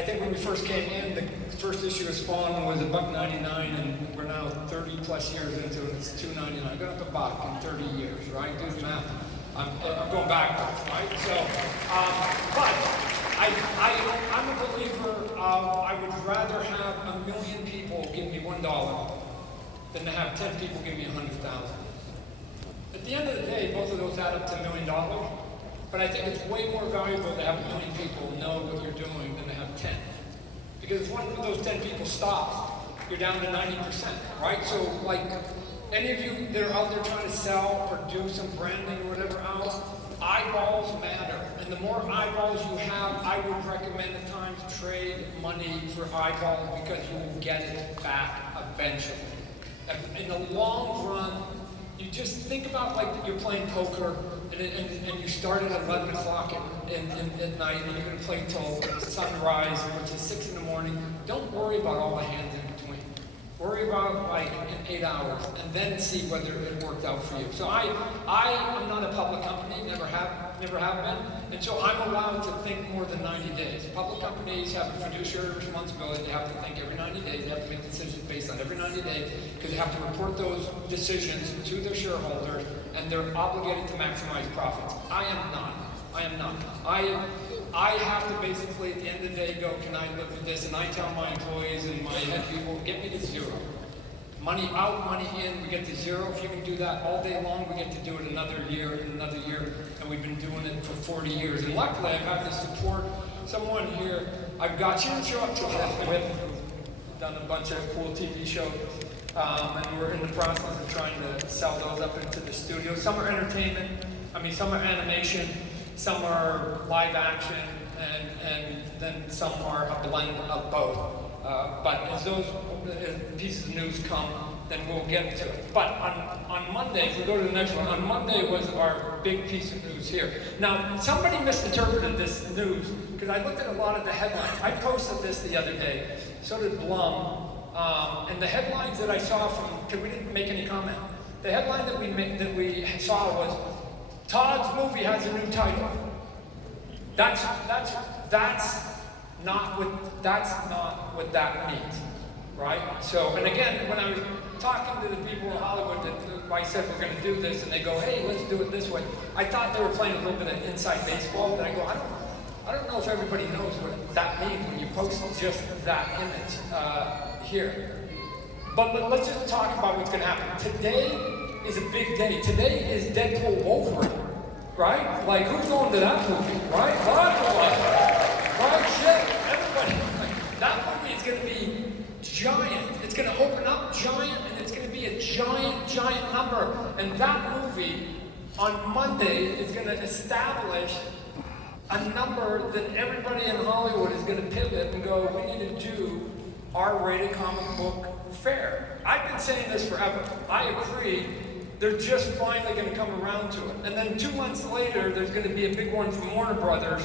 I think when we first came in, the first issue of Spawn was $1.99, and we're now 30 plus years into it. It's $2.99. I got up a buck in 30 years, right? Do the math. I'm going backwards, right? So, but I'm a believer of I would rather have 1 million people give me $1 than to have 10 people give me 100,000. At the end of the day, both of those add up to $1 million. But I think it's way more valuable to have 1 million people know what you're doing than to have 10. Because if one of those 10 people stops, you're down to 90%, right? So, like, any of you that are out there trying to sell or do some branding or whatever else, eyeballs matter. And the more eyeballs you have, I would recommend at times trade money for eyeballs because you will get it back eventually. In the long run, you just think about like you're playing poker and you start at 11 o'clock at night and you're going to play till sunrise, which is 6 in the morning. Don't worry about all the hands in between. Worry about like in 8 hours and then see whether it worked out for you. So I am not a public company, never have been, and so I'm allowed to think more than 90 days. Public companies have a fiduciary responsibility. They have to think every 90 days. They have to make decisions based on every 90 days because they have to report those decisions to their shareholders, and they're obligated to maximize profits. I am not. I have to basically, at the end of the day, go, can I live with this? And I tell my employees and my head people, get me to zero. Money out, money in, we get to zero. If you can do that all day long, we get to do it another year and another year. And we've been doing it for 40 years. And luckily, I've had the support. Someone here, I've got you to show up to us. We've done a bunch of cool TV shows. And we're in the process of trying to sell those up into the studio. Some are entertainment, some are animation, some are live action, and then some are a blend of both. But as those pieces of news come, then we'll get to it. But on Monday, if we go to the next one, on Monday was our big piece of news here. Now, somebody misinterpreted this news, because I looked at a lot of the headlines. I posted this the other day, so did Blum. And the headlines that I saw because we didn't make any comment. The headline that we saw was, Todd's movie has a new title. That's not what that means, right? So, and again, when I was talking to the people in Hollywood that I said we're going to do this, and they go, hey, let's do it this way. I thought they were playing a little bit of inside baseball, and I go, I don't know if everybody knows what that means when you post just that image here. But let's just talk about what's going to happen. Today is a big day. Today is Deadpool and Wolverine, right? Like, who's going to that movie, right? Right? Shit, everybody. That movie is going to be giant. It's going to open up giant, and it's going to be a giant number. And that movie on Monday is going to establish a number that everybody in Hollywood is going to pivot and go, we need to do R-rated comic book fair. I've been saying this forever. I agree. They're just finally going to come around to it. And then 2 months later, there's going to be a big one from Warner Brothers,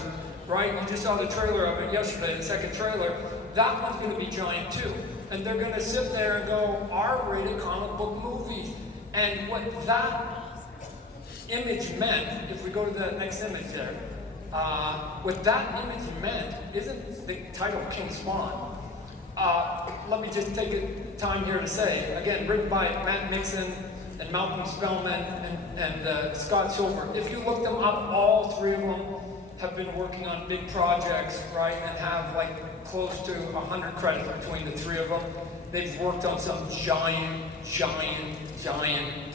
right? You just saw the trailer of it yesterday, the second trailer. That one's going to be giant too. And they're going to sit there and go, R-rated comic book movies. And what that image meant, if we go to the next image there, what that image meant isn't the title King Spawn. Let me just take time here to say, again, written by Matt Mixon and Malcolm Spellman and Scott Silver. If you look them up, all three of them have been working on big projects, right, and have like close to 100 credits between the three of them. They've worked on some giant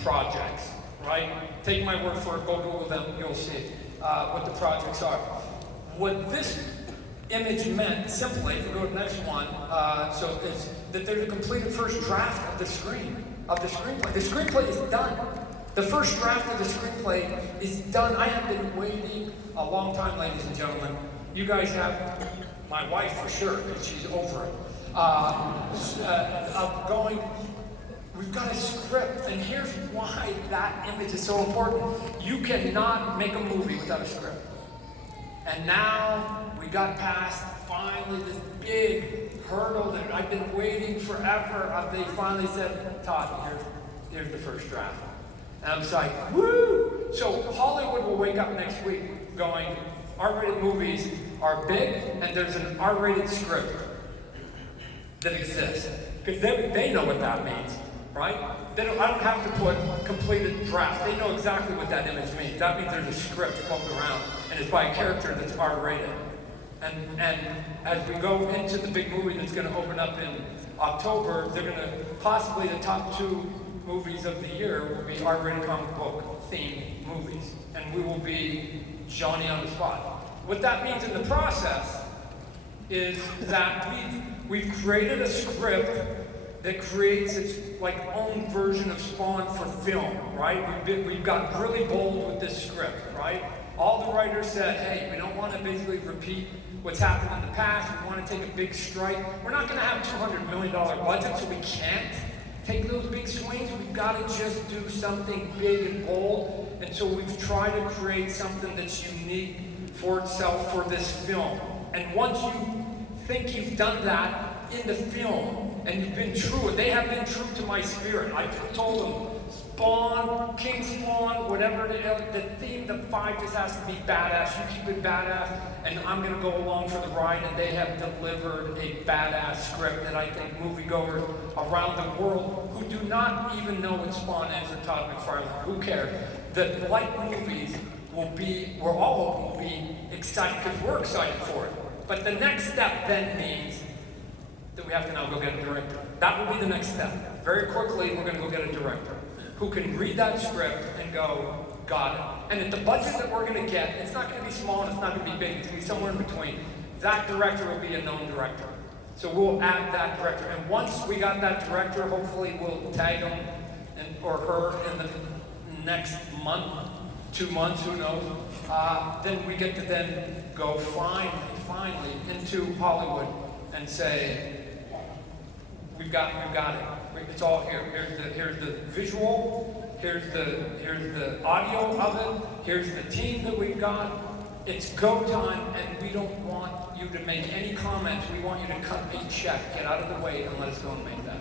projects, right? Take my word for it, go Google them, you'll see what the projects are. What this image meant, simply, if we go to the next one, so it's that there's a completed first draft of the screenplay. The screenplay is done. The first draft of the screenplay is done. I have been waiting a long time, ladies and gentlemen. You guys have, my wife for sure, because she's over it. We've got a script, and here's why that image is so important. You cannot make a movie without a script. And now we got past finally this big hurdle that I've been waiting forever. They finally said, Todd, here's the first draft. And I was like, woo! So Hollywood will wake up next week going, R-rated movies, are big, and there's an R-rated script that exists. Because they know what that means, right? I don't have to put completed draft. They know exactly what that image means. That means there's a script floating around, and it's by a character that's R-rated. And as we go into the big movie that's going to open up in October, they're going to possibly the top 2 movies of the year will be R-rated comic book themed movies, and we will be Johnny on the spot. What that means in the process is that we've created a script that creates its own version of Spawn for film, right? We've got really bold with this script, right? All the writers said, hey, we don't want to basically repeat what's happened in the past. We want to take a big strike. We're not going to have a $200 million budget, so we can't take those big swings. We've got to just do something big and bold. And so we've tried to create something that's unique for itself for this film. And once you think you've done that in the film, and you've been true, and they have been true to my spirit. I told them, Spawn, King Spawn, whatever the theme, the fight just has to be badass. You keep it badass, and I'm going to go along for the ride. And they have delivered a badass script that I think moviegoers around the world who do not even know what Spawn is or Todd McFarlane, who cares, that like movies we're all will be excited because we're excited for it. But the next step then means that we have to now go get a director. That will be the next step. Very quickly, we're going to go get a director who can read that script and go, got it. And at the budget that we're going to get, it's not going to be small and it's not going to be big. It's going to be somewhere in between. That director will be a known director. So we'll add that director. And once we got that director, hopefully we'll tag him or her in the next month, 2 months, who knows. Then we get to then go finally into Hollywood and say, we've got it. It's all here. Here's the visual. Here's the audio of it. Here's the team that we've got. It's go time, and we don't want you to make any comments. We want you to cut a check, get out of the way, and let us go and make that.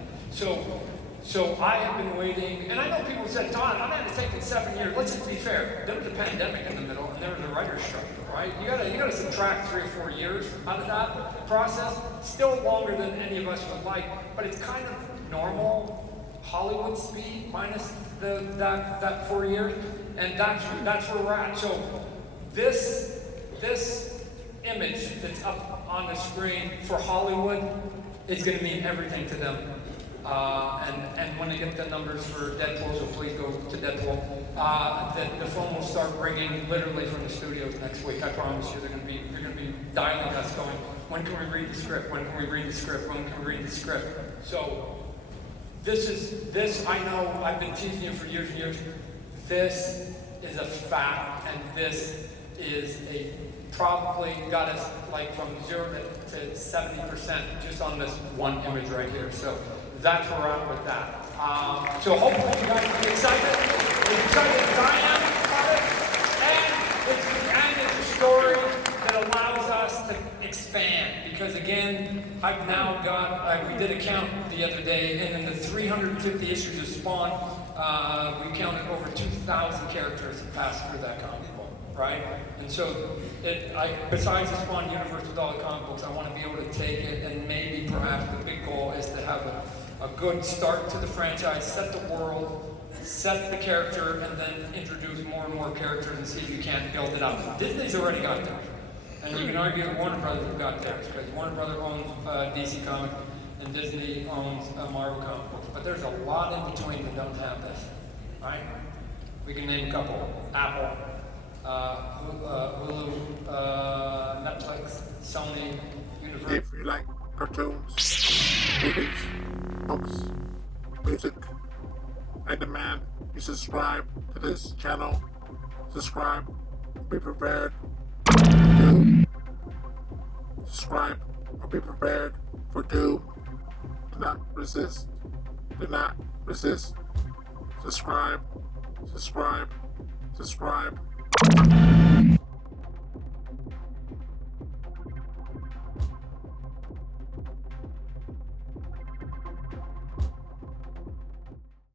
So I have been waiting, and I know people said, Don, I'm going to take it 7 years. Let's just be fair. There was a pandemic in the middle, and there was a writer's strike, right? You gotta subtract 3 or 4 years out of that process. Still longer than any of us would like, but it's kind of normal Hollywood speed minus that 4 years, and that's where we're at. So this image that's up on the screen for Hollywood is going to mean everything to them. And when they get the numbers for Deadpool, so please go to Deadpool, the phone will start ringing literally from the studios next week. I promise you, they're going to be dialing us going, when can we read the script? When can we read the script? When can we read the script? So this I know, I've been teasing you for years and years. This is a fact, and this is probably got us from 0 to 70% just on this one image right here. So that's where we're at with that. So hopefully you guys will be excited. As excited as I am about it. And it's a story that allows us to expand. Because again, I've now got, we did a count the other day, and in the 350 issues of Spawn, we counted over 2,000 characters that passed through that comic book, right? And so, besides the Spawn universe with all the comic books, I want to be able to take it, and maybe perhaps the big goal is to have a good start to the franchise, set the world, set the character, and then introduce more and more characters and see if you can't build it up. Disney's already got theirs. And you can argue that Warner Brothers have got theirs, because Warner Brothers owns DC Comics, and Disney owns Marvel comic books. But there's a lot in between that don't have this, right? We can name a couple. Apple, Hulu, Netflix, Sony, Universal. If you like cartoons, movies, books, music, I demand you subscribe to this channel. Subscribe, be prepared. Subscribe or be prepared for doom. Do not resist. Do not resist. Subscribe. Subscribe. Subscribe.